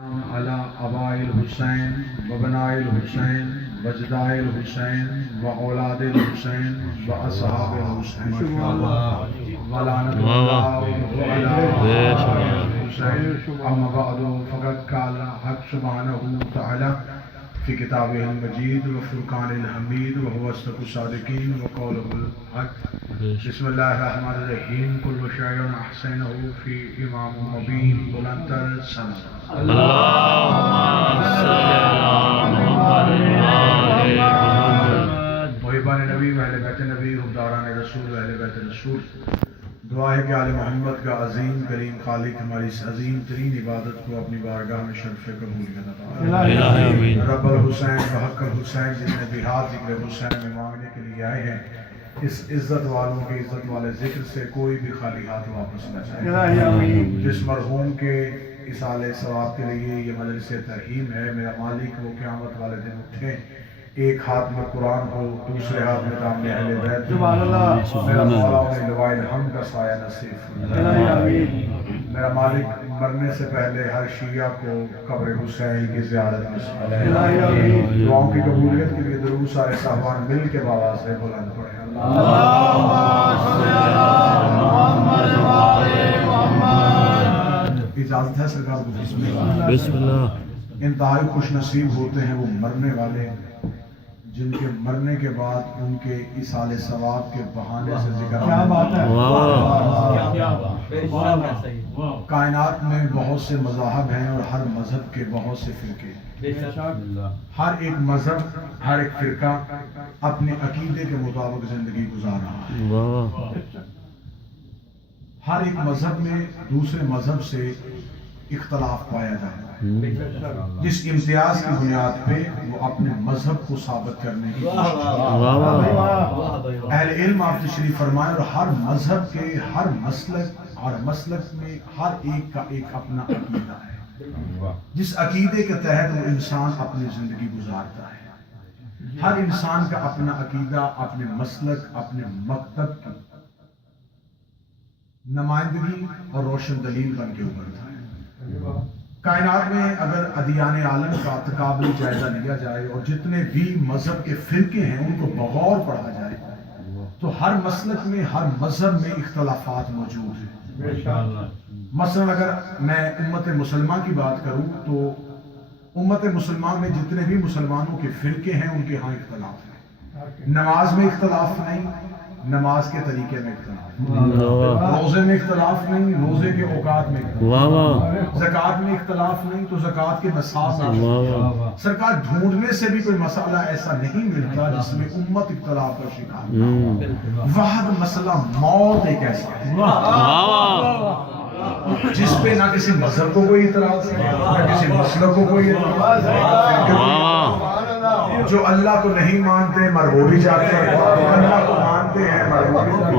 على آباء الحسین وبناء الحسین وجداء الحسین وأولاد الحسین وأصحاب الحسین ولعنة الله على الحسین. أما بعد فقد قال حق سبحانه وتعالى في كتابه المجيد وفرقان الحميد وهو أصدق الصادقين وقوله الحق. بسم الله الرحمن الرحيم. كل شيء أحسنه في إمام مبين بلند السماء. اللهم صل على محمد وآل محمد. محبان نبی و اہل بیت نبی حبداران رسول و اہل بیت رسول، دعا ہے کہ آل محمد کا عظیم کریم خالق ہماری اس عظیم ترین عبادت کو اپنی بارگاہ میں شرف قبولیت عطا فرمائے. رب الحسین و حق الحسین جن نے بہار ذکر حسین میں مانگنے کے لیے آئے ہیں، اس عزت والوں کے عزت والے ذکر سے کوئی بھی خالی ہاتھ واپس نہ جائے. جس مرحوم کے اصالہ ثواب کے لیے یہ مجلس ترحیم ہے، میرا مالک وہ قیامت والے دن اٹھے، ایک ہاتھ میں قرآن ہو، دوسرے ہاتھ میں دامن اہل بیت. میرا مولا انہیں لوائے الحمد کا سایہ نصیب فرمائے. میرا مالک مرنے سے پہلے ہر شیعہ کو قبر حسین کی زیارت نصیب فرمائے. دعاؤں کی قبولیت کے لیے درود سارے صاحبان مل کے بابا سے بلند پڑھیں. اجازت ہے سرکار کو؟ بسم اللہ. انتہائی خوش نصیب ہوتے ہیں وہ مرنے والے جن کے مرنے کے بعد ان کے اصالہ ثواب کے بہانے سے ذکر. کیا بات ہے. کائنات میں بہت سے مذاہب ہیں اور ہر مذہب کے بہت سے فرقے. ہر ایک مذہب، ہر ایک فرقہ اپنے عقیدے کے مطابق زندگی گزار رہا ہے. ہر ایک مذہب میں دوسرے مذہب سے اختلاف پایا جاتا ہے، جس امتیاز کی بنیاد پہ وہ اپنے مذہب کو ثابت کرنے کی کوشش کرتے ہیں. اہل علم آپ تشریف فرمائیں، اور ہر مذہب کے ہر مسلک میں ہر ایک کا ایک اپنا عقیدہ ہے، جس عقیدے کے تحت وہ انسان اپنی زندگی گزارتا ہے. ہر انسان کا اپنا عقیدہ اپنے مسلک، اپنے مکتب کی نمائندگی اور روشن دلیل بن کے ابھرتا ہے. کائنات میں اگر ادیان عالم کا تقابلی جائزہ لیا جائے اور جتنے بھی مذہب کے فرقے ہیں ان کو بغور پڑھا جائے تو ہر مسلک میں، ہر مذہب میں اختلافات موجود ہیں. مثلا اگر میں امت مسلمہ کی بات کروں تو امت مسلمہ میں جتنے بھی مسلمانوں کے فرقے ہیں ان کے ہاں اختلاف ہے. نماز میں اختلاف نہیں، نماز کے طریقے میں اختلاف. روزے میں اختلاف نہیں، روزے کے اوقات میں اختلاف. زکوٰۃ میں اختلاف نہیں تو زکوٰۃ کے نصاب میں. سرکار ڈھونڈنے سے بھی کوئی مسئلہ ایسا نہیں ملتا جس میں امت اختلاف کا شکار نہ. واحد مسئلہ موت ایک ایسا ہے جس پہ نہ کسی مذہب کو کوئی اعتراض ہے، نہ کسی مسلک کو کوئی اعتراض ہے. جو اللہ کو نہیں مانتے مر وہ بھی جاتے ہیں، اللہ کو مانتے ہیں مر وہ بھی جاتے ہیں.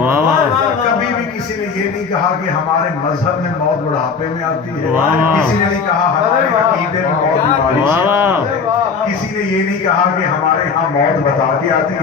کبھی بھی کسی نے یہ نہیں کہا کہ ہمارے مذہب میں موت بڑھاپے میں آتی ہے، کسی نے نہیں کہا ہمارے عقیدے میں موت بیماری سے آتی ہے، کسی نے یہ نہیں کہا کہ ہمارے ہاں موت بتا کے آتی ہے.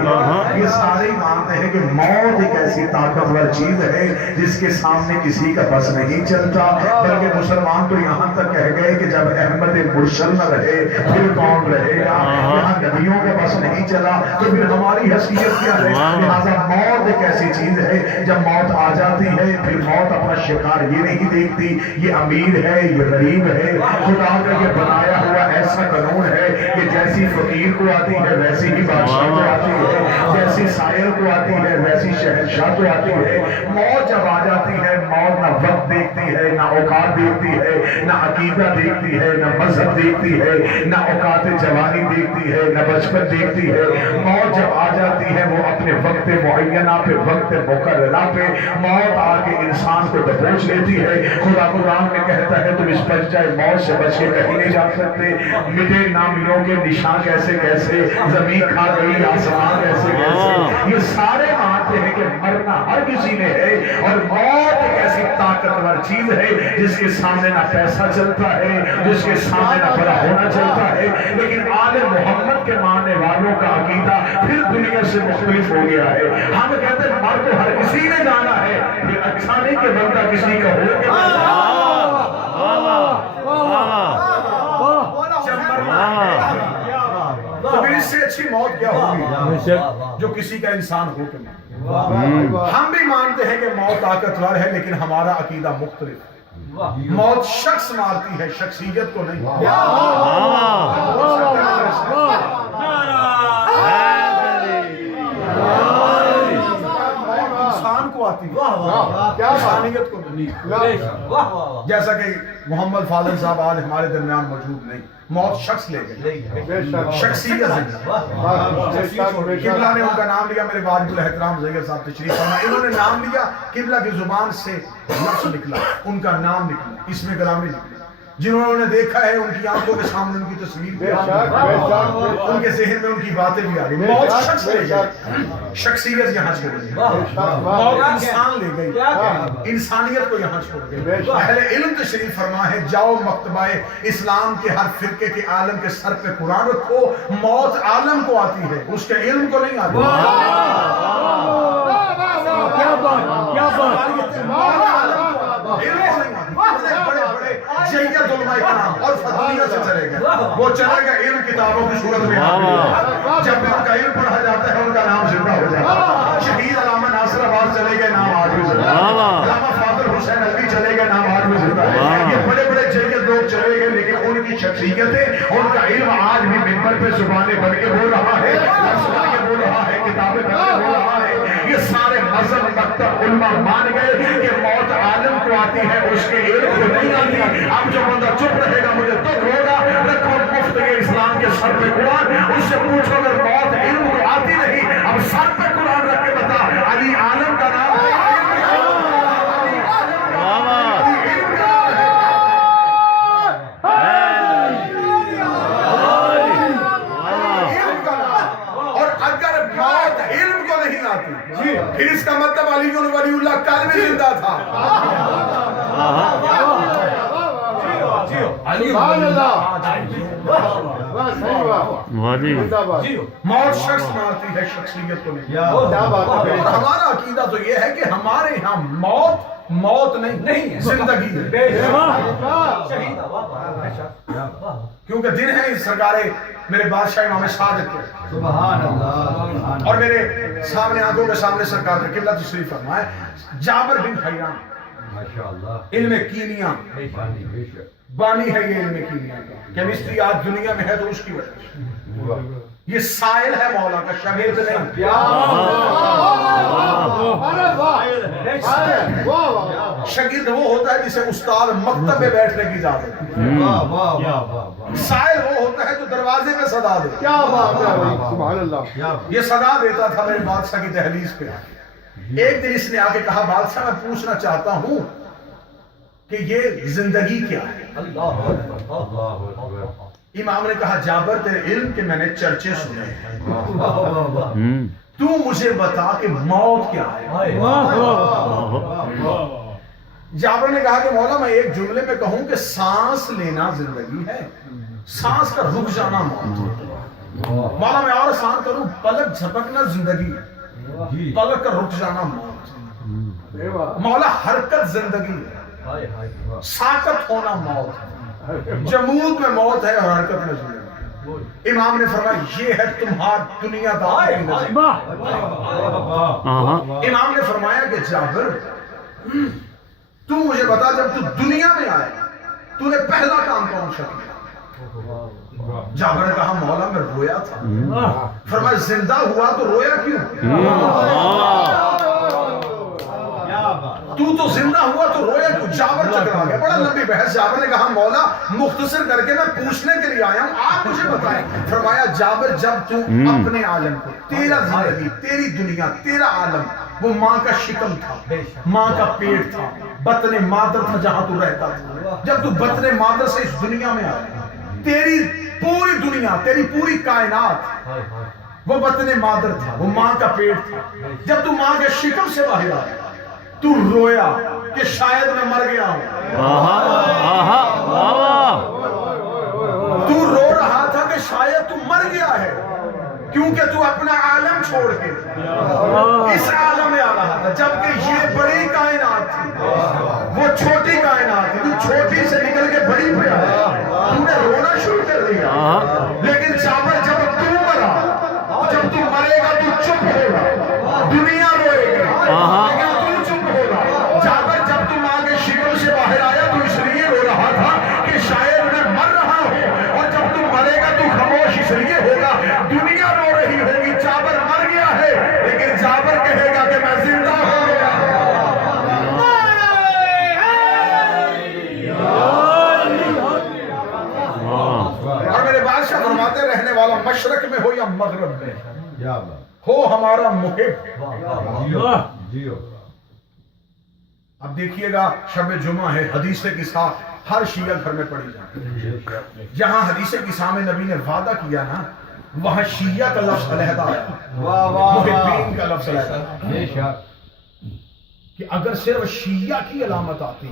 یہ سارے مانتے ہیں کہ موت ایک ایسی طاقتور چیز ہے جس کے سامنے کسی کا بس نہیں چلتا. بلکہ مسلمان تو یہاں تک کہہ گئے کہ جب احمد مرسل نہ رہے پھر کون رہے گا. یہاں نبیوں کا بس نہیں چلا تو پھر ہماری حیثیت کیا ہے. لہٰذا موت ایک ایسی چیز ہے جب موت آ جاتی ہے پھر موت اپنا شکار یہ نہیں دیکھتی یہ امیر ہے یہ غریب ہے. خدا کا یہ بنایا ہوا ایسا قانون ہے کہ جیسی فقیر کو آتی ہے ویسی ہی بادشاہ کو آتی ہے، جیسی سائر کو آتی ہے ویسی شہنشاہ کو آتی ہے. موت جب آ جاتی ہے موت نہ وقت دیکھتی ہے، نہ اوقات دیکھتی ہے، نہ عقیدہ دیکھتی ہے، نہ مذہب دیکھتی ہے، نہ اوقات جوانی دیکھتی ہے، نہ بچپن دیکھتی ہے. موت جب آ جاتی ہے وہ اپنے وقت معینہ پہ، وقت مقررہ پہ موت آ کے انسان کو دبوچ لیتی ہے. خدا قرآن میں کہتا ہے تم اس پرچہ موت سے بچ کے کہیں نہیں جا سکتے. مٹے نامیوں کے نشان کیسے کیسے، زمین کھا گئی آسمان کیسے کیسے. یہ سارے مانتے ہیں کہ مرنا ہر کسی نے ہے اور موت ایک ایسی طاقتور چیز ہے جس کے سامنے نہ پیسہ چلتا ہے، جس کے سامنے نہ بڑا ہونا چلتا ہے. لیکن آل محمد کے ماننے والوں کا عقیدہ پھر دنیا سے مختلف ہو گیا ہے. ہم کہتے ہیں مر تو ہر کسی نے جانا ہے، پھر اچھا نہیں کہ بندہ کسی کا ہو گیا. سے اچھی موت کیا ہوگی جو کسی کا انسان ہو کے مر۔ ہم بھی مانتے ہیں کہ موت طاقتور ہے، لیکن ہمارا عقیدہ مختلف ہے۔ موت شخص مارتی ہے، شخصیت کو نہیں۔ انسان کو آتی ہے، انسانیت کو نہیں۔ جیسا کہ محمد فاضل صاحب آج ہمارے درمیان موجود نہیں، موت شخص لے گئے، شخصیت قبلہ نے ان کا نام لیا، میرے واجب الاحترام زہیر صاحب تشریف فرما، انہوں نے نام لیا، قبلہ کی زبان سے لفظ نکلا، ان کا نام نکلا، اس میں کلامی نکلا۔ جنہوں نے دیکھا ہے ان کی آنکھوں کے سامنے ان کی تصویر بھی آ گئی، ان کے ذہن میں ان کی باتیں بھی آ گئی۔ موت شخص لے گئی، شخصیت یہاں چھوڑ گئی، موت انسان لے گئی، انسانیت کو یہاں چھوڑ گئی۔ اہل علم تشریف فرما ہے، جاؤ مکتبہ اسلام کے ہر فرقے کے عالم کے سر پہ قرآن رکھو، موت عالم کو آتی ہے، اس کے علم کو نہیں آتی۔ کیا بات، کیا بات، بڑے بڑے جیت علماء کرام اور فضیلہ سے چلے گا، وہ چلے گا علم کتابوں کی صورت میں آتی، جب ان کا علم پڑھا جاتا ہے ان کا نام زندہ ہو جاتا ہے۔ شہید علامہ ناصر آباد چلے گئے، نام آج بھی زندہ ہے۔ علامہ فاضل حسین علی چلے گئے، نام آج بھی زندہ ہے۔ یہ بڑے بڑے جیت لوگ چلے گئے، لیکن ان کی شخصیتیں، ان کا علم آج بھی منبر پہ زبانیں بن کے بول رہا ہے، لفظ بن کے بول رہا ہے، کتابیں بن کے بول رہا ہے۔ یہ سارے مذہب مکتب علماء مان گئے کہ موت عالم کو آتی ہے، اس کے علم کو نہیں آتی۔ اب جو بندہ چپ رہے گا مجھے دکھ ہوگا، رکھو مفت کے اسلام کے سر پہ قرآن، اس سے پوچھو اگر موت علم کو آتی نہیں، اب سر پہ قرآن رکھ کے بتا علی عالم کا نام ہے، پھر اس کا مطلب علی ولی اللہ کل بھی زندہ تھا۔ موت شخص مارتی ہے، شخصیت کو نہیں۔ ہمارا عقیدہ تو یہ ہے کہ ہمارے یہاں موت نہیں زندگی ہے، کیونکہ دن ہے سرکار میرے بادشاہ امام صادق کے، اور میرے سامنے آنکھوں کے سامنے سرکار کے قبلہ تشریف فرما ہے جابر بن حیان، علم کیمیا بانی ہے، یہ علم کیمیا کا کیمسٹری آج دنیا میں ہے تو اس کی وجہ سے یہ سائل ہے مولا کا، شاگرد نہیں۔ شاگرد وہ ہوتا ہے جسے استاد مکتب میں بیٹھنے کی اجازت ہے، سائل وہ ہوتا ہے جو دروازے میں صدا دے۔ کیا بات ہے، سبحان اللہ۔ یہ صدا دیتا تھا میرے بادشاہ کی دہلیز پہ۔ ایک دن اس نے آ کے کہا بادشاہ میں پوچھنا چاہتا ہوں کہ یہ زندگی کیا ہے؟ امام نے کہا جابر تیرے علم کے میں نے چرچے سنے ہیں، تو مجھے بتا کہ موت کیا ہے۔ جابر نے کہا کہ مولا میں ایک جملے میں کہوں کہ سانس لینا زندگی ہے، سانس کا رک جانا موت ہے۔ مولا میں اور آسان کروں، پلک جھپکنا زندگی ہے، پلک کا رک جانا موت ہے۔ مولا حرکت زندگی ہے، ساکت ہونا موت ہے، جمود میں موت ہے اور حرکت میں زندگی۔ امام نے فرمایا یہ ہے تمہارا دنیا دار کی نظر۔ امام نے فرمایا کہ جابر تو مجھے بتا جب تو دنیا میں آئے تو نے پہلا کام کون سا کیا؟ جابر نے کہا مولا میں رویا تھا۔ فرمایا زندہ ہوا تو رویا کیوں؟ تو زندہ ہوا تو رویا کیوں؟ جابر چکرا گیا، بڑا لمبی بحث۔ جابر نے کہا مولا مختصر کر کے میں پوچھنے کے لیے آیا ہوں، آپ مجھے بتائیں۔ فرمایا جابر جب تو اپنے عالم کو، تیرا زندگی، تیری دنیا، تیرا عالم وہ ماں کا شکم تھا، ماں کا پیٹ تھا، بطن مادر تھا جہاں تو رہتا تھا۔ جب تو بطن مادر سے اس دنیا میں آیا، تیری پوری دنیا، تیری پوری کائنات وہ بطن مادر تھا، وہ ماں کا پیٹ تھا۔ جب تو ماں کے شکم سے باہر آیا تو رویا کہ شاید میں مر گیا ہوں۔ تو رو رہا تھا کہ شاید تو مر گیا ہے، کیونکہ تو اپنا عالم چھوڑ کے اس عالم میں آ رہا تھا، جبکہ یہ بڑی کائنات تھی، وہ چھوٹی کائنات تھی۔ تو چھوٹی سے نکل کے بڑی پہ آیا، تو نے رونا شروع کر دیا۔ لیکن جابر جب تو مرا مشرق میں ہو یا مغرب میں کیا بات ہو ہمارا محب. جیو جیو اب دیکھیے گا شب جمعہ ہے, حدیث قصہ ہر شیعہ گھر میں پڑھی جاتی ہے. جہاں حدیث قصہ میں نبی نے وعدہ کیا نا, وہاں شیعہ کا لفظ علیحدہ آیا, محبین کا لفظ علیحدہ آیا. بے شک کہ اگر صرف شیعہ کی علامت آتی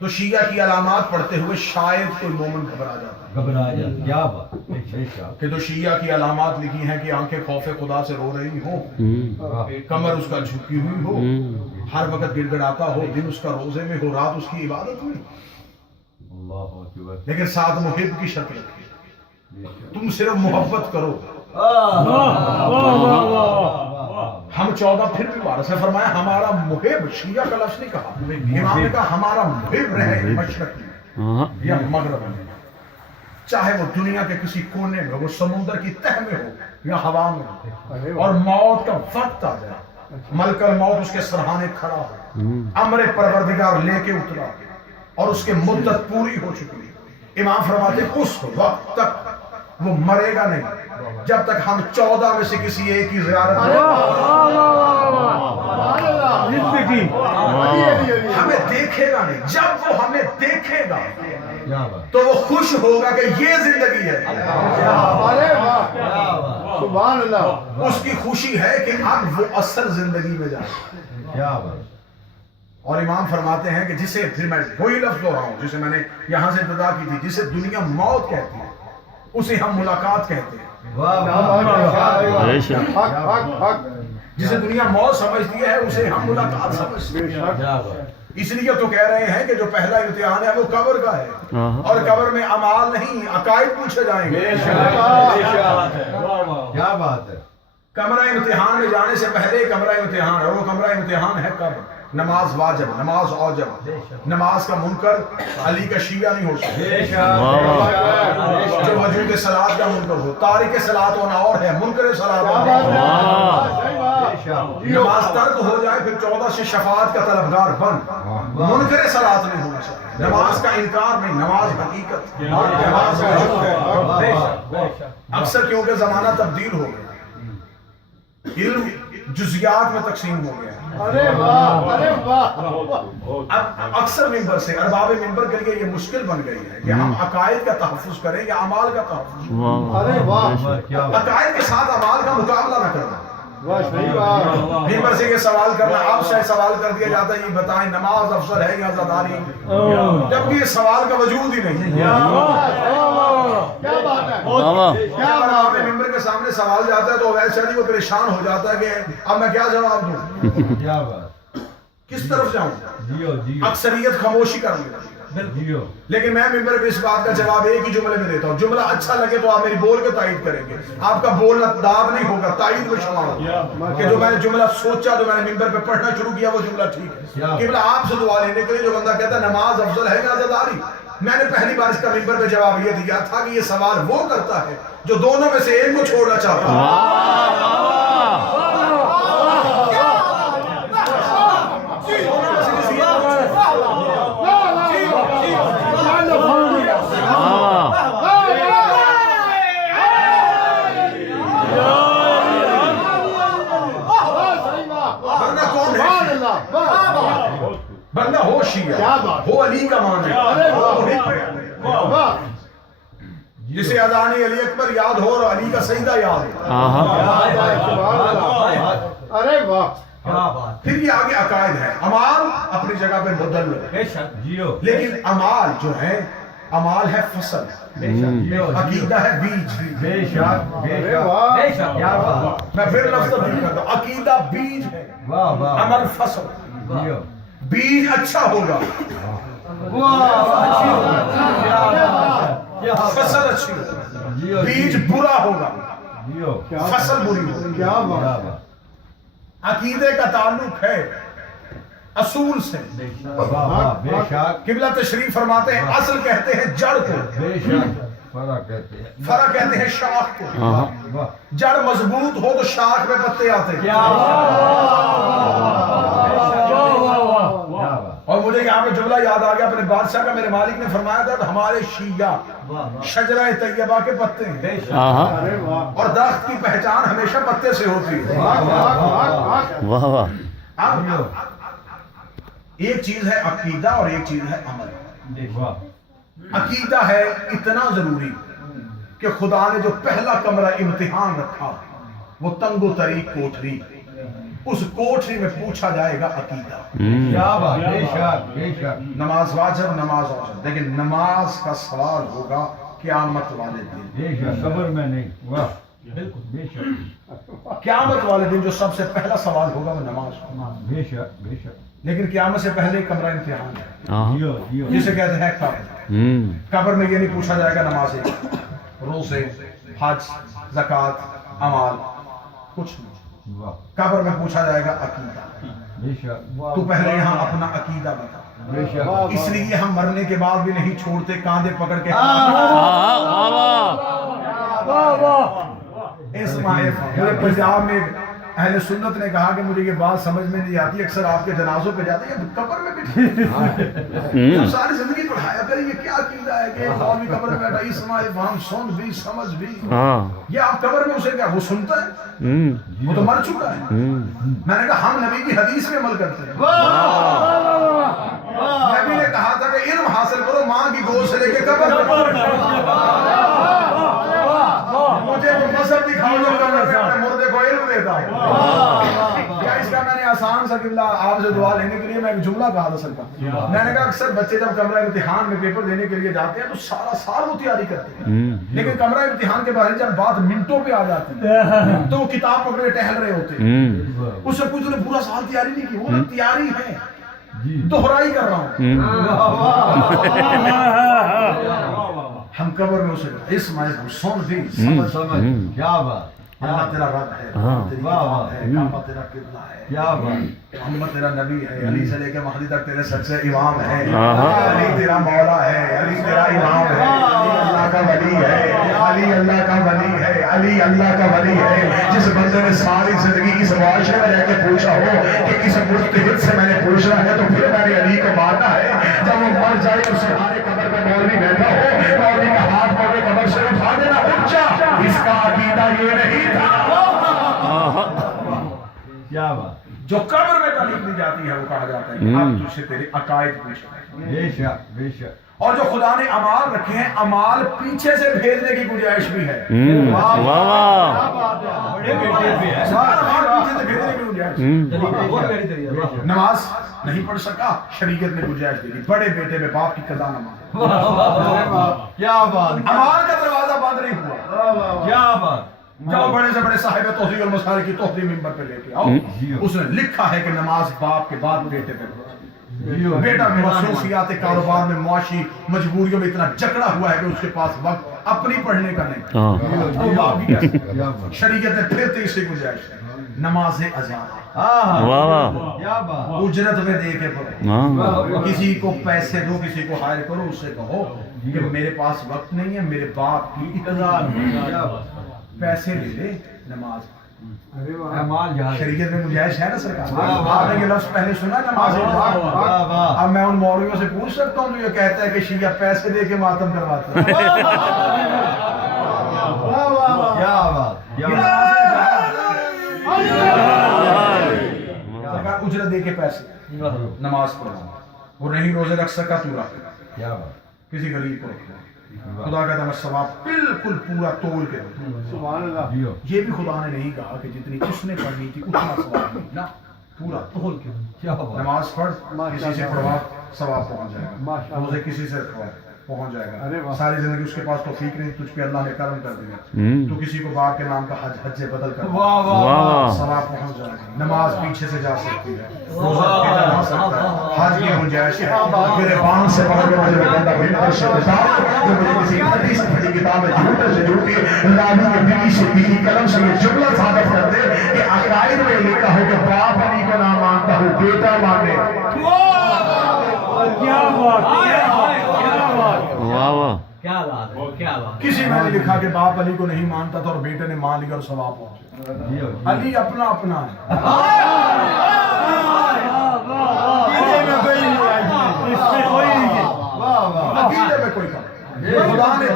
تو شیعہ کی علامات پڑھتے ہوئے شاید کوئی مومن گھبرا جاتا. گھبرا جاتا. کیا بات بے شک کہ تو شیعہ کی علامات لکھی ہیں کہ آنکھیں خوف خدا سے رو رہی ہوں, کمر اس کا جھکی ہوئی ہو, ہر وقت گڑ گڑاتا ہو, دن اس کا روزے میں ہو, رات اس کی عبادت میں, اللہ اکبر. لیکن ساتھ محب کی شکل رکھی. تم صرف محبت کرو. ہم 14 پھر بھی بارہ سے فرمایا ہمارا محب, شیعہ کا لفظ نہیں کہا, امام نے کہا ہمارا محب رہے مشرق میں یا مغرب میں, چاہے وہ دنیا کے کسی کونے میں ہو, وہ سمندر کی تہ میں ہو یا ہوا میں ہو, اور موت کا وقت آ جائے, ملک الموت اس کے سرہانے کھڑا ہو, امر پروردگار لے کے اترا اور اس کے مدت پوری ہو چکی ہے. امام فرماتے اس وقت تک وہ مرے گا نہیں جب تک ہم 14 میں سے کسی ایک کی زیارت ہمیں دیکھے گا نہیں. جب وہ ہمیں دیکھے گا کیا بات تو وہ خوش ہوگا کہ یہ زندگی ہے. سبحان اللہ. اس کی خوشی ہے کہ اب وہ اصل زندگی میں جائے. کیا بات اور امام فرماتے ہیں کہ جسے پھر میں وہی لفظ دو رہا ہوں جسے میں نے یہاں سے ابتدا کی تھی, جسے دنیا موت کہتی ہے اسے ہم ملاقات کہتے ہیں. جسے دنیا موت سمجھتی ہے اسے ہم ملاقات سمجھتے ہیں. اس لیے تو کہہ رہے ہیں کہ جو پہلا امتحان ہے وہ قبر کا ہے, اور قبر میں اعمال نہیں عقائد پوچھے جائیں گے. کیا بات ہے. کمرہ امتحان میں جانے سے پہلے کمرہ امتحان ہے, اور وہ کمرہ امتحان ہے قبر. نماز واجب, نماز اوجب, نماز کا منکر علی کا شیعہ نہیں ہو سکتا. جو وجود صلاۃ کا منکر ہو, تارک صلاۃ ہونا اور ہے, منکر صلاۃ ہونا. نماز ترک ہو جائے پھر 14 سے شفاعت کا طلبگار بن, منکر صلاۃ نہیں ہونا چاہیے. نماز کا انکار نہیں, نماز حقیقت. اکثر کیونکہ زمانہ تبدیل ہو گیا, علم جزیات میں تقسیم ہو گیا. اب اکثر ممبر سے ارباب ممبر کے لیے یہ مشکل بن گئی ہے کہ ہم عقائد کا تحفظ کریں یا اعمال کا تحفظ. عقائد کے ساتھ اعمال کا مقابلہ نہ کرنا. ممبر سے یہ سوال کرنا, آپ سے سوال کر دیا جاتا ہے یہ بتائیں نماز افضل ہے یا عزاداری, جبکہ یہ سوال کا وجود ہی نہیں. آپ ممبر کے سامنے سوال جاتا ہے تو ویسے ہی وہ پریشان ہو جاتا ہے کہ اب میں کیا جواب دوں, کیا بات. کس طرف جاؤں. جیو جیو اکثریت خاموشی کر لیتی ہے. جیو. لیکن میں ممبر پہ اس بات کا جواب ایک ہی جملے میں دیتا ہوں, جملہ اچھا لگے تو آپ میری بول کے تائید کریں گے. آپ کا بولنا داب نہیں ہوگا, تائید میں شمار ہوگا کہ جو میں نے جملہ سوچا, جو میں نے ممبر پہ پڑھنا شروع کیا وہ جملہ ٹھیک ہے. قبلہ آپ سے دعا لینے کے لیے جو بندہ کہتا ہے نماز افضل ہے یا عزاداری, میں نے پہلی بار اس کا ممبر پہ جواب یہ دیا تھا کہ یہ سوال وہ کرتا ہے جو دونوں میں سے ایک کو چھوڑنا چاہتا ہے. بندہ ہو شیعہ, ہو علی کا معنی, جسے اذان علی اکبر یاد ہو اور علی کا سجدہ یاد ہو. ارے واہ. پھر یہ آگے عقائد ہے. اعمال اپنی جگہ پہ بدل ہے, لیکن اعمال جو ہے اعمال ہے فصل, عقیدہ ہے بیج. میں پھر لفظ تبدیل کرتا ہوں, عقیدہ بیج ہے, عمل فصل. بیج اچھا ہوگا, فصل اچھی ہوگی. بیج برا ہوگا, فصل بری ہوگی. عقیدے کا تعلق ہے اصول سے. قبلہ تشریف فرماتے ہیں اصل کہتے ہیں جڑ کو, فرع کہتے ہیں شاخ کو. جڑ مضبوط ہو تو شاخ پہ پتے آتے ہیں. اور مجھے یہاں پہ جملہ یاد آ گیا اپنے بادشاہ کا، میرے مالک نے فرمایا تھا ہمارے شیعہ شجرہ طیبہ کے پتے ہیں، ارے واہ اور درخت کی پہچان ہمیشہ پتے سے ہوتی ہے۔ واہ واہ واہ واہ اب ایک چیز ہے عقیدہ اور ایک چیز ہے عمل۔ واہ عقیدہ ہے اتنا ضروری کہ خدا نے جو پہلا کمرہ امتحان رکھا وہ تنگ و طریق کوٹری، اس کوٹری میں پوچھا جائے گا عقیدہ۔ کیا بات، بے شک بے شک، نماز واجب، نماز واجب، لیکن نماز کا سوال ہوگا قیامت والے دن۔ بے شک، قبر میں نہیں، واہ بالکل بے شک قیامت والے دن جو سب سے پہلا سوال ہوگا وہ نماز ہوگا، بے شک بے شک، لیکن قیامت سے پہلے کمرہ امتحان ہے جیو جیو، جسے کہتے ہیں قبر۔ قبر میں یہ نہیں پوچھا جائے گا نمازیں، روزے، حج، زکوٰۃ، اعمال، کچھ نہیں۔ واہ قبر میں پوچھا جائے گا عقیدہ، بے شک تو پہلے یہاں اپنا عقیدہ بتا۔ بے شک، اس لیے ہم مرنے کے بعد بھی نہیں چھوڑتے، کاندھے پکڑ کے پورے پنجاب میں اہل سنت نے کہا کہ مجھے یہ بات سمجھ میں نہیں آتی، اکثر آپ کے جنازوں پہ جاتے ہیں قبر میں بیٹھے ساری زندگی پڑھایا کریں، یہ کیا عقیدہ ہے کہ آدمی قبر میں بیٹھا اسماعیل فہم سن بھی سمجھ بھی، یہ آپ قبر میں اسے کیا وہ سنتا ہے، وہ تو مر چکا ہے۔ میں نے کہا ہم نبی کی حدیث میں عمل کرتے ہیں، نبی نے کہا تھا کہ علم حاصل کرو ماں کی گود سے لے کے قبر میں، مجھے وہ مذہب دکھاؤ جو قبر میں اپنے مردے کو علم دیتا ہے۔ کیا اس کا میں نے آسان سا قبلہ آپ سے دعا لینے کے لیے میں ایک جملہ کہا تھا سر کا، میں نے کہا اکثر بچے جب کمرہ امتحان میں پیپر دینے کے لیے جاتے ہیں تو سارا سال وہ تیاری کرتے ہیں، لیکن کمرہ امتحان کے بارے جب بات منٹوں پہ آ جاتی ہے تو وہ کتاب پکڑے ٹہل رہے ہوتے ہیں، اس سے کچھ نے پورا سال تیاری نہیں کی، وہ نا تیاری ہے، دہرائی کر رہا ہوں۔ ہم قبر میں اسے اسماعیل ہم سن بھی سمجھ، کیا بات، اللہ تیرا رب ہے، تیری کتاب ہے، کعبہ تیرا قبلہ ہے، کیا بات، محمد تیرا نبی ہے، علی سے لے کے مہدی تک تیرے سچے امام ہے، علی تیرا مولا ہے، علی تیرا امام ہے، علی اللہ کا ولی ہے، علی اللہ کا ولی ہے، علی اللہ کا ولی ہے۔ جس بندے نے ساری زندگی اس معاشرے میں رہ کے پوچھا ہو کہ کس مجتہد سے میں نے پوچھنا ہے تو پھر میں نے علی کو ماننا ہے، جب وہ مر جائے تو سہارے قبر میں مولوی بیٹھا ہو، مولوی کا ہاتھ پکڑے قبر سے اٹھا دینا، اٹھ جا، اس کا عقیدہ یہ نہیں تھا۔ کیا بات، جو قبر میں تعلیم دی جاتی ہے وہ کہا جاتا ہے کہ اب تجھ سے تیرے عقائد پوچھنا ہے، بے شک بے شک، اور جو خدا نے اعمال رکھے ہیں اعمال پیچھے سے بھیجنے کی گنجائش بھی ہے، بڑے بیٹے پہ ہے، اعمال پیچھے سے بھیجنے کی گنجائش، نماز نہیں پڑھ سکا شریعت نے گنجائش دی، بڑے بیٹے میں باپ کی قضا نماز، کیا بات، اعمال کا دروازہ بند نہیں ہوا۔ کیا بات، جب بڑے سے بڑے صاحب توحید المسائل کی توحید ممبر پہ لے کے آؤ، اس نے لکھا ہے کہ نماز باپ کے بعد بیٹے پہ پڑھو۔ بیٹا مصروفیات کاروبار میں معاشی مجبوریوں میں اتنا جکڑا ہوا ہے کہ اس کے پاس وقت اپنی پڑھنے کا نہیں، تو باپ بھی کیا؟ شریعت نے پھر تیسری گنجائش ہے، نماز اذان، کیا بات، اجرت میں دے کے پڑھو، کسی کو پیسے دو، کسی کو ہائر کرو، اس سے کہو کہ میرے پاس وقت نہیں ہے، میرے باپ کی اذان، پیسے لے لے نماز۔ مال جہاز، شریعت میں گنجائش ہے نا سرکار، آپ نے یہ لفظ پہلے سنا نماز اذان؟ اب میں ان مولویوں سے پوچھ سکتا ہوں جو یہ کہتا ہے کہ شیعہ پیسے دے کے ماتم کرواتا ہے، کیا بات، کیا سرکار اجرت دے کے پیسے نماز پڑھو، وہ نہیں روزے رکھ سکا تو رکھ، کیا بات، کسی غریب کو رکھو، خدا کہتا ہے ثواب بالکل پورا تول کے دو۔ سبحان اللہ، یہ بھی خدا نے نہیں کہا کہ جتنی اس نے پڑھنی تھی اتنا ثواب نہیں، نہ پورا تول کے دو۔ کیا بات، نماز پڑھ، کسی سے پڑھوا ثواب پہنچ جائے گا، ماشاءاللہ، روزے کسی سے پڑھوا پہنچ جائے ارے گا، واہ، ساری زندگی اس کے پاس توفیق نہیں، تجھ پہ اللہ نے کرم کر دیا، تو کسی کو باپ کے نام کا حج بدل کر واہ واہ، ثواب پہنچ جائے گا، نماز پیچھے سے جا سکتی ہے، روزہ پیچھے جا سکتا ہے، حج کی گنجائش ہے، میرے بان سے پڑھ کے مجھے بندہ بندہ سے کتاب جو مجھے کسی حدیث سے پڑھی کتاب ہے جھوٹے سے جھوٹی راوی کے بیوی سے بیوی قلم سے یہ جملہ ثابت کر دے کہ عقائد میں لکھا ہو کہ باپ علی کو نہ مانتا ہو بیٹا مانے، کسی میں نے لکھا کہ باپ علی کو نہیں مانتا تھا اور بیٹے نے مان لیا اور ثواب پہنچا، علی اپنا اپنا ہے، عقیدے میں کوئی کم خدا نے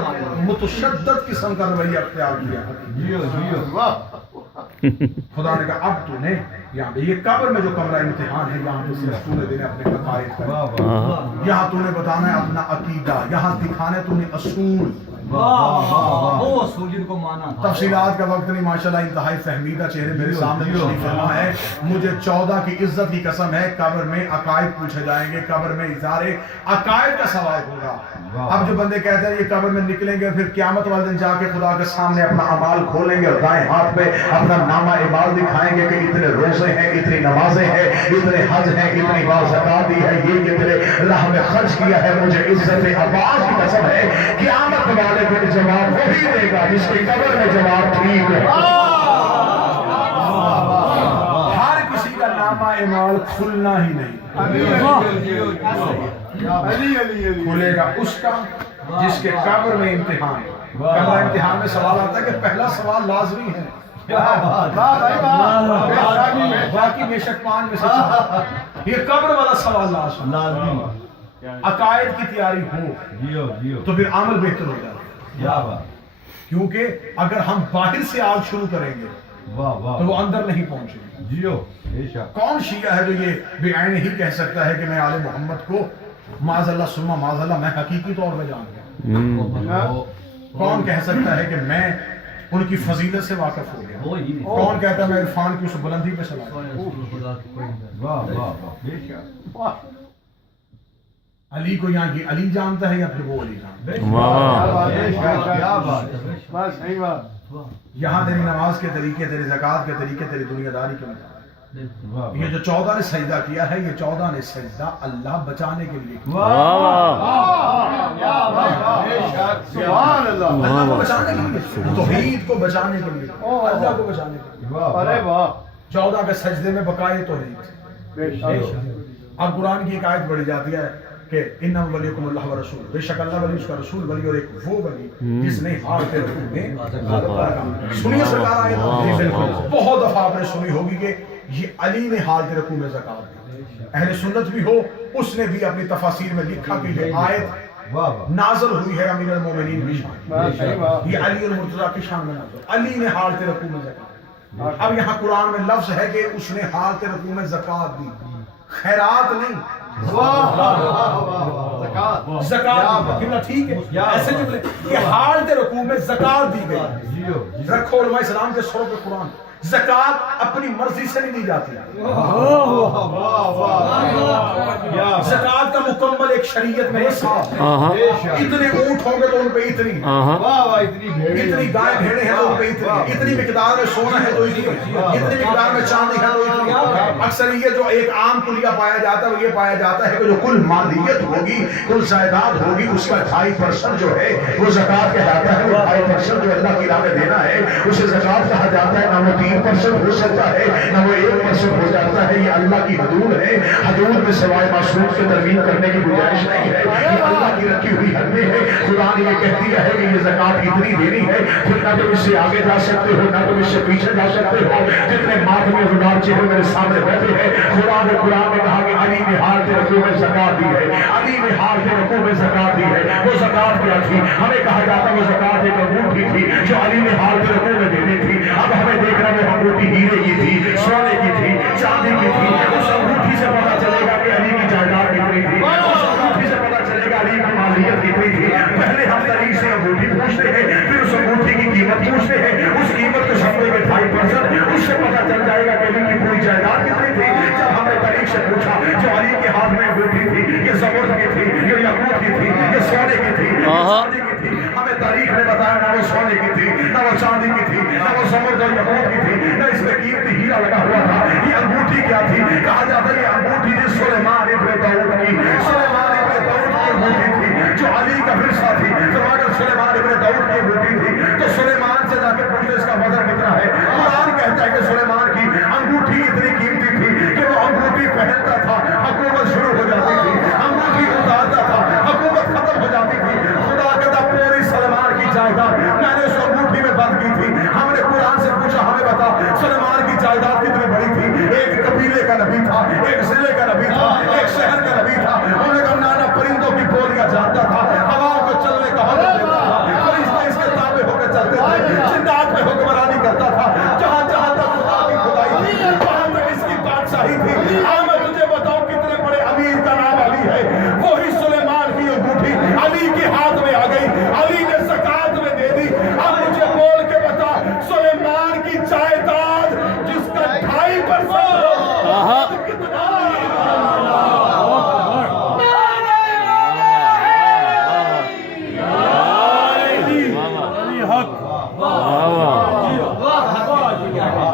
متشدد قسم کا رویہ اختیار کیا جیو جیو خدا نے کہا اب تو نے یہاں پہ یہ قبر میں جو کمرہ امتحان ہے یہاں پہ صرف تو نے دینے اپنے عقائد کا یہاں تو نے بتانا ہے اپنا عقیدہ یہاں دکھانے تو نے اصول وہ سوجن کو مانا تھا تفصیلات کا وقت نہیں ماشاءاللہ انتہائی فہمیدہ چہرے میرے سامنے تشریف فرما ہے مجھے 14 کی عزت کی قسم ہے قبر میں عقائد پوچھے جائیں گے قبر میں اظہار عقائد کا سوال ہوگا اب جو بندے کہتے ہیں یہ قبر میں نکلیں گے پھر قیامت والے دن جا کے خدا کے سامنے اپنا اعمال کھولیں گے اور دائیں ہاتھ پہ اپنا نامہ اعمال دکھائیں گے کہ اتنے روزے ہیں اتنی نمازیں ہیں اتنے حج ہیں اتنی بار زکات دی ہے یہ اتنے راہ میں خرچ کیا ہے مجھے عزت عباس کی قسم ہے قیامت والے دن جواب وہی دے گا جس کی قبر میں جواب ٹھیک ہے ہر کسی کا نامہ اعمال کھلنا ہی نہیں کھلے گا اس کا جس کے قبر میں امتحان قبر امتحان میں سوال آتا ہے کہ پہلا سوال لازمی ہے باقی بے شک 5 میں سے 4 یہ قبر والا سوال لازمی عقائد کی تیاری ہو جیو جیو تو پھر عمل بہتر ہو جاتا ہے کیا بات کیونکہ اگر ہم باہر سے آگ شروع کریں گے واہ واہ تو وہ اندر نہیں پہنچے گی جیو بے شک کون شیعہ ہے جو یہ بے عین ہی کہہ سکتا ہے کہ میں آل محمد کو معاذ اللہ ثم معاذ اللہ میں حقیقی طور پہ جان گیا کون کہہ سکتا ہے کہ میں ان کی فضیلت سے واقف ہو گیا کون کہتا ہے میں عرفان کی اس بلندی پہ چلا گیا واہ واہ واہ بے شک علی کو یہاں کی علی جانتا ہے یا پھر وہ علی جانتا ہے کیا بات یہاں تیری نماز کے طریقے تیری زکات کے طریقے تیری دنیا داری کے مطابق یہ جو 14 نے سجدہ کیا ہے یہ 14 نے سجدہ اللہ بچانے کے لیے کیا اللہ کو بچانے کے لیے توحید کو بچانے کے لیے اللہ کو بچانے کے لیے 14 کے سجدے میں بقائے توحید اب قرآن کی ایک آیت پڑھی جاتی ہے کہ انما ولیکم اللہ ورسول بے شک اللہ ولی اس کا رسول ولی اور ایک وہ ولی جس نے ہار کے رکوع میں سنیے سرکار آیت بہت دفعہ آپ نے سنی ہوگی کہ یہ علی نے حال کے رکوع میں زکات دی اہل سنت بھی ہو اس نے بھی اپنی تفاسیر میں لکھا کہ یہ آیت نازل ہوئی ہے امیر المومنین کی شان یہ علی المرتضیٰ کی شان میں نازل علی نے حال کے رکوع میں زکات دی اب یہاں قرآن میں لفظ ہے کہ اس نے حال کے رکوع میں زکات دی خیرات نہیں زکات کتنا ٹھیک ہے ایسے جملے کہ حال کے رکوع میں زکات دی گئی رکھو علماء اسلام کے سروں پہ قرآن زکات اپنی مرضی سے نہیں دی جاتی زکات کا مکمل ایک شریعت میں حساب اتنے اونٹ ہوں گے تو ان پہ اتنی اتنی گائے بھیڑیں ہیں تو ان پہ اتنی مقدار میں سونا ہے تو اتنی مقدار میں چاندی ہے تو اتنی اکثر یہ جو ایک عام کلیہ پایا جاتا ہے وہ یہ پایا جاتا ہے کہ جو کل مالیت ہوگی کل جائیداد ہوگی اس کا 2.5% جو ہے وہ زکات کہلاتا ہے وہ 2.5% جو اللہ کی راہ میں دینا ہے اسے زکات کہا جاتا ہے نہ وہ 3% ہو سکتا ہے نہ وہ 1% ہو جاتا ہے یہ اللہ کی حدود ہے حدود میں سوائے معصوم سے ترمیم کرنے کی گنجائش نہیں ہے یہ اللہ کی رکھی ہوئی حدیں ہیں خدا نے یہ کہہ دیا ہے کہ یہ زکات اتنی دینی ہے پھر نہ تم اس سے آگے جا سکتے ہو نہ تم اس سے پیچھے جا سکتے ہو جتنے ماتمی غدار چہرے میرے سامنے بیٹھے ہیں خدا نے قرآن میں کہا کہ علی نے حال کے رکوع میں زکات دی ہے علی نے حال کے رکوع میں زکات دی ہے وہ زکات کیا تھی ہمیں کہا جاتا وہ زکات ایک انگوٹھی تھی جو علی نے حال کے رکوع میں دینی تھی اب ہمیں دیکھ رہے ہیں انگوٹھی ہیرے کی تھی سونے کی تھی چاندی کی تھی اس انگوٹھی سے پتا چلے گا کہ علی کی جائیداد کتنی تھی اس انگوٹھی سے پتا چلے گا علی کی مالیت کتنی تھی پہلے ہم طریق سے انگوٹھی پوچھتے ہیں پھر اس انگوٹھی کی قیمت پوچھتے ہیں اس قیمت کو سمجھے گے 2.5% اس سے پتا چل جائے گا کہ علی کی پوری جائیداد کتنی تھی جب ہم نے طریق سے پوچھا جو علی کے ہاتھ میں انگوٹھی تھی یہ زبر کی تھی یہ یاقوت کی تھی یہ سونے کی تھی چاندی کی تھی ہمیں تاریخ نے بتایا نہ وہ سونے کی تھی نہ وہ چاندی کی تھی نہ وہ زبر اور یاقوت کی تھی نہ اس میں قیمتی ہیرا لگا ہوا تھا یہ انگوٹھی کیا تھی کہا جاتا ہے یہ انگوٹھی تھی سلیمان ابن داؤد کی سلیمان ابن داؤد کی انگوٹھی تھی جو علی کا فرشتہ تھی تو اگر سلیمان ابن داؤد کی انگوٹھی تھی تو سلیمان سے جا کے پوچھتے اس کا وزن کتنا ہے قرآن کہتا ہے کہ سلیمان کی انگوٹھی اتنی قیمتی تھی کہ وہ انگوٹھی پہنتا تھا حکومت شروع ہو جاتی تھی انگوٹھی اتارتا تھا حکومت ختم ہو جاتی تھی خدا کہتا پوری سلیمان کی جائیداد میں نے اس انگوٹھی میں بند کی تھی ہم نے قرآن سے پوچھا ہمیں بتا سلیمان کی جائیداد کتنی بڑی تھی ایک قبیلے کا نبی تھا ایک ضلع کا نبی تھا ایک شہر کا نبی تھا انہوں نے کہا نانا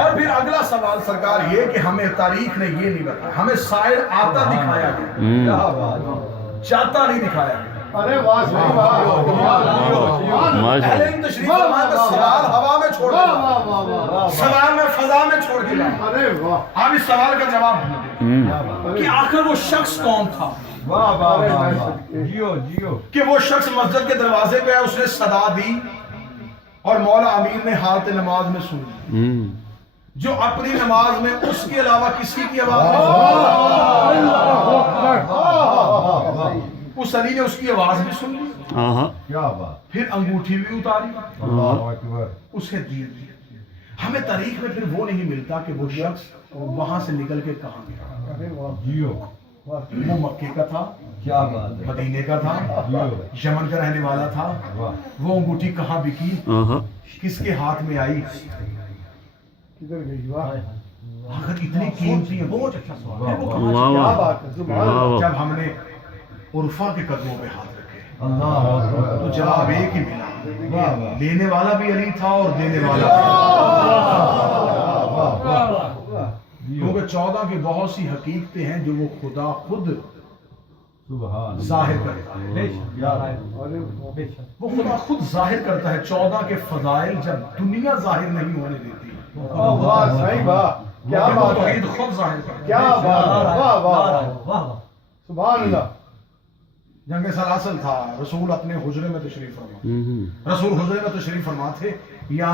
اور پھر اگلا سوال سرکار یہ کہ ہمیں تاریخ نے یہ نہیں بتایا، ہمیں سائر آتا دکھایا گیا، جاتا نہیں دکھایا گیا۔ ارے واہ صحیح واہ اہل علم تشریف فرمائے کہ سوال ہوا میں چھوڑ واہ دیا، واہ واہ واہ سوال میں فضا میں چھوڑ دیا۔ ارے واہ آپ اس سوال کا جواب ڈھونڈیں کہ آخر وہ شخص کون تھا، واہ واہ واہ جیو جیو کہ وہ شخص مسجد کے دروازے پہ ہے، اس نے صدا دی اور مولا امیر نے حالت نماز میں سنی، جو اپنی نماز میں اس کے علاوہ کسی کی آواز نہیں سنی، اس علی نے اس کی آواز بھی سن لی، کیا بات پھر انگوٹھی بھی اتاری، اللہ اکبر اسے دی۔ ہمیں تاریخ میں پھر وہ نہیں ملتا کہ وہ شخص وہاں سے نکل کے کہاں گیا، ارے واہ جیو وہ مکے کا تھا، کیا بات ہے مدینے کا تھا، جیو یمن کا رہنے والا تھا، واہ وہ انگوٹھی کہاں بکی، کس کے ہاتھ میں آئی، کدھر گئی واہ اگر اتنی قیمتی ہے، بہت اچھا سوال ہے، وہ کہاں کیا بات ہے سبحان اللہ جب ہم نے عرفہ کے قدموں پہ ہاتھ رکھے اللہ اکبر تو جواب ایک ہی ملا، واہ واہ لینے والا بھی علی تھا اور دینے والا بھی، جیو کیونکہ 14 کی بہت سی حقیقتیں ہیں جو وہ خدا خود سبحان ظاہر کرتا ہے، یا وہ خدا خود ظاہر کرتا ہے۔ 14 کے فضائل جب دنیا ظاہر نہیں ہونے دیتی، واہ صحیح واہ کیا وہ بات ہے توحید خود ظاہر کرتا ہے۔ کیا بات ہے واہ واہ سبحان اللہ جنگ سلاسل تھا، رسول اپنے حجرے میں تشریف فرما، رسول حجرے میں تشریف فرما تھے، یا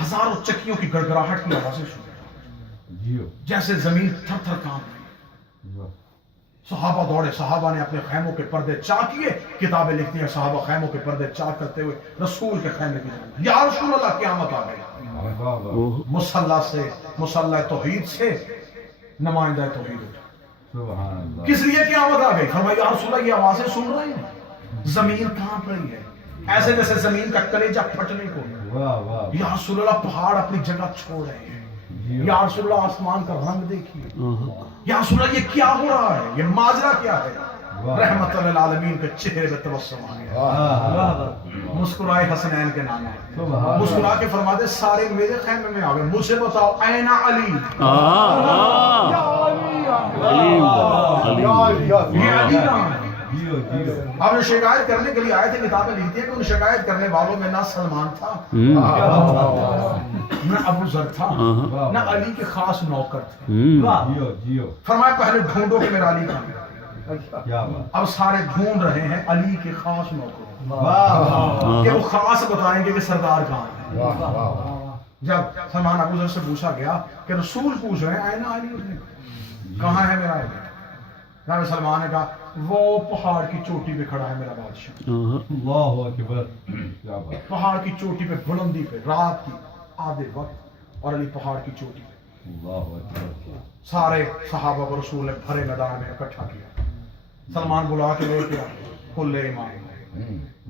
ہزاروں چکیوں کی گڑگڑاہٹ کی آوازیں سنی، جیو جیسے زمین تھر تھر کانپ رہی۔ صحابہ دوڑے، صحابہ نے اپنے خیموں کے پردے چاک کیے، کتابیں لکھتی ہیں صحابہ خیموں کے پردے چاک کرتے ہوئے رسول کے خیمے کی جانب، یا رسول اللہ قیامت آ گئی، واہ واہ مصلی سے، مصلی توحید سے نمائندہ توحید اٹھا، سبحان اللہ کس لیے قیامت آ گئی؟ فرمایا یا رسول اللہ یہ آوازیں سن رہے ہیں، زمین کانپ رہی ہے، ایسے جیسے زمین کا کلیجہ پھٹنے کو، واہ واہ یا رسول اللہ پہاڑ اپنی جگہ چھوڑ رہے ہیں، جیو یا رسول اللہ آسمان کا رنگ دیکھیے، یا رسول اللہ یہ کیا ہو رہا ہے، یہ ماجرا کیا ہے؟ رحمت للعالمین کے چہرے پہ تبسم آ گیا، مسکرائے حسنین کے نانا، مسکرا کے فرماتے سارے میرے خیمے میں آ گئے، مجھ سے بتاؤ این علی، یہ علی کہاں ہے؟ جیو جیو آپ نے شکایت کرنے کے لیے آئے تھے، کتابیں لکھتی ہیں کہ ان شکایت کرنے والوں میں نہ سلمان تھا، نہ ابو ذر تھا، نہ علی کے خاص نوکر تھے۔ جیو جیو فرمایا پہلے ڈھونڈو کہ میرا علی کہاں ہے۔ کیا بات اب سارے ڈھونڈ رہے ہیں علی کے خاص نوکر، واہ کہ وہ خاص بتائیں گے کہ سردار کہاں ہے۔ جب سلمان ابو ذر سے پوچھا گیا کہ رسول پوچھ رہے ہیں آئے نا علی، کہاں ہے میرا علی؟ جناب سلمان نے کہا وہ پہاڑ کی چوٹی پہ کھڑا ہے میرا بادشاہ، اللہ اکبر کیا بات پہاڑ کی چوٹی پہ بلندی پہ رات کی آدھے وقت، اور علی پہاڑ کی چوٹی پہ۔ اللہ اکبر سارے صحابہ کو رسول نے بھرے میدان میں اکٹھا کیا، سلمان بلا کے لے کے کل ایمان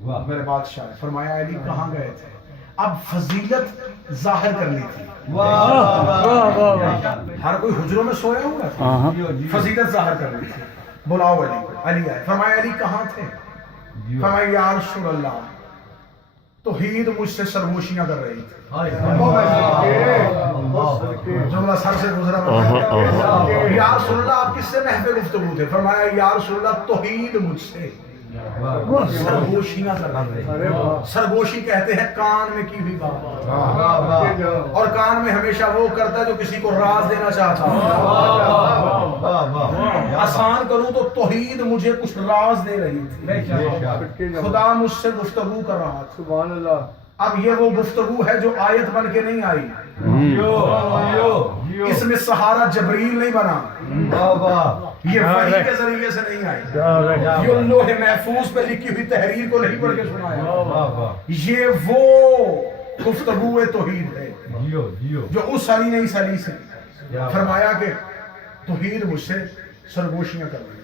واہ میرے بادشاہ ہے، فرمایا علی کہاں گئے تھے؟ اب فضیلت ظاہر کرنی تھی، ہر کوئی حجروں میں سویا ہوا تھا، فضیلت ظاہر کرنی تھی، بلاؤ علی کو، علی آئے، فرمایا علی کہاں تھے؟ فرمایا یا رسول اللہ توحید مجھ سے سرگوشیاں کر رہی تھی، جملہ سر سے گزرا، یا رسول اللہ آپ کس سے محو گفتگو تھے؟ فرمایا یا رسول اللہ توحید مجھ سے سرگوشیاں کر رہی تھی۔ سرگوشی کہتے ہیں کان میں کی ہوئی بات، اور کان میں ہمیشہ وہ کرتا ہے جو کسی کو راز دینا چاہتا ہے۔ آسان کروں تو توحید مجھے کچھ راز دے رہی تھی، خدا مجھ سے گفتگو کر رہا تھا۔ سبحان اللہ اب یہ وہ گفتگو ہے جو آیت بن کے نہیں آئی، اس میں سہارا جبریل نہیں بنا، یہ وحی کے ذریعے سے نہیں آئی، یہ لوح محفوظ پہ لکھی ہوئی تحریر کو نہیں پڑھ کے سنایا، یہ وہ گفتگو توحید ہے جو اس علی نے اس علی سے فرمایا کہ توحید مجھ سے سرگوشیاں کر رہی تھی۔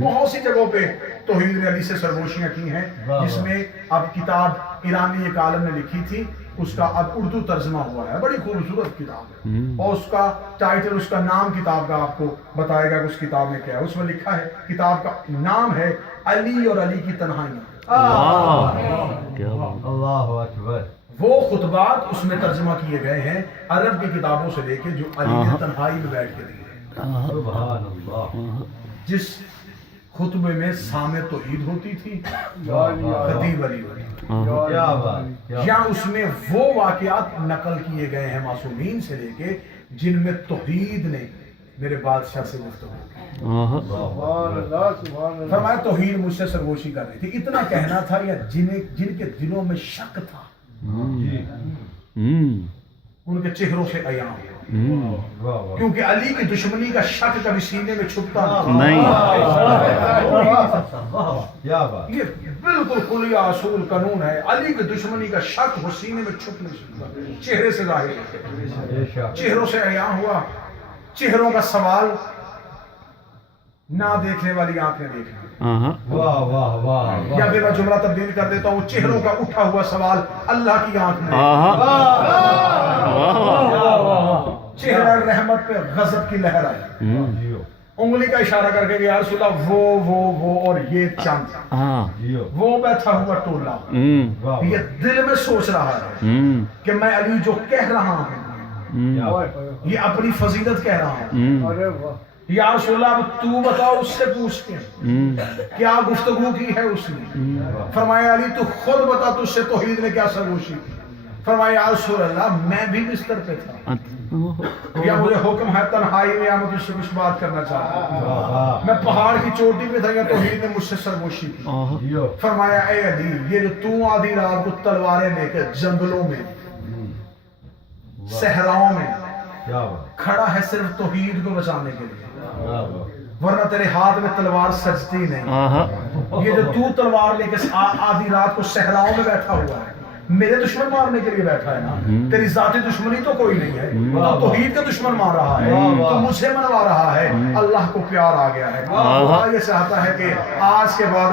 بہت سی جگہوں پہ توحید نے علی سے سرگوشیاں کی ہیں، جس میں اب کتاب ایرانی ایک عالم نے لکھی تھی، اس کا اب اردو ترجمہ ہوا ہے، بڑی خوبصورت کتاب ہے، اور اس کا ٹائٹل، اس کا نام کتاب کا آپ کو بتائے گا کہ اس کتاب میں کیا ہے۔ اس میں لکھا ہے، کتاب کا نام ہے علی اور علی کی تنہائیاں۔ اللہ اکبر وہ خطبات اس میں ترجمہ کیے گئے ہیں عرب کی کتابوں سے لے کے جو علی نے تنہائی میں بیٹھ کے دیے. سبحان اللہ. جس خطبے میں سامع توحید ہوتی تھی، خطیب علی ہوتی تھی، کیا بات. یا اس میں وہ واقعات نقل کیے گئے ہیں معصومین سے لے کے جن میں توحید نے میرے بادشاہ سے گفتگو کی. سبحان اللہ سبحان اللہ. فرمایا توحید مجھ سے سرگوشی کر رہی تھی. اتنا کہنا تھا یا جن کے دلوں میں شک تھا ان کے چہروں سے عیاں ہوا، کیونکہ علی کی دشمنی کا شک کبھی سینے میں چھپتا نہیں. کیا بات. یہ بالکل کلیہ اصول قانون ہے. علی کی دشمنی کا شک وہ سینے میں چھپ نہیں سکتا، چہرے سے ظاہر ہے. بے شک. چہروں سے عیاں ہوا. چہروں کا سوال نہ دیکھنے والی آنکھیں دیکھیں. واہ واہ واہ. یا پھر میں جملہ تبدیل کر دیتا ہوں، چہروں کا اٹھا ہوا سوال اللہ کی آنکھ میں. چہرہ رحمت پہ غضب کی لہر آئی، انگلی کا اشارہ کر کے کہ یا رسول اللہ وہ اور یہ چاند، وہ بیٹھا ہوا ٹولہ یہ دل میں سوچ رہا ہے کہ میں علی جو کہہ رہا ہوں یہ اپنی فضیلت کہہ رہا ہوں. ارے واہ. یا رسول اللہ اب تو بتاؤ اس سے پوچھ کے کیا گفتگو کی ہے اس نے. فرمایا علی تو خود بتا تجھ سے توحید نے کیا سرگوشی کی. فرمایا یا رسول اللہ میں بھی بستر پہ تھا، یا مجھے حکم ہے تنہائی میں یا میں تجھ سے کچھ بات کرنا چاہتا ہوں. میں پہاڑ کی چوٹی پہ تھا یا توحید نے مجھ سے سرگوشی کی. فرمایا اے علی یہ جو تو آدھی رات کو تلواریں لے کے جنگلوں میں صحراؤں میں کھڑا ہے صرف توحید کو بچانے کے لیے، ورنہ تیرے ہاتھ میں تلوار سجتی نہیں. یہ جو تو تلوار لے کے آدھی رات کو صحراؤں میں بیٹھا ہوا ہے میرے دشمن مارنے کے لیے بیٹھا ہے نا. تیری ذاتی دشمنی تو کوئی نہیں ہے، تو توحید کا دشمن مار رہا ہے، تو مجھے منوا رہا ہے. اللہ کو پیار آ گیا ہے. اللہ یہ چاہتا ہے کہ آج کے بعد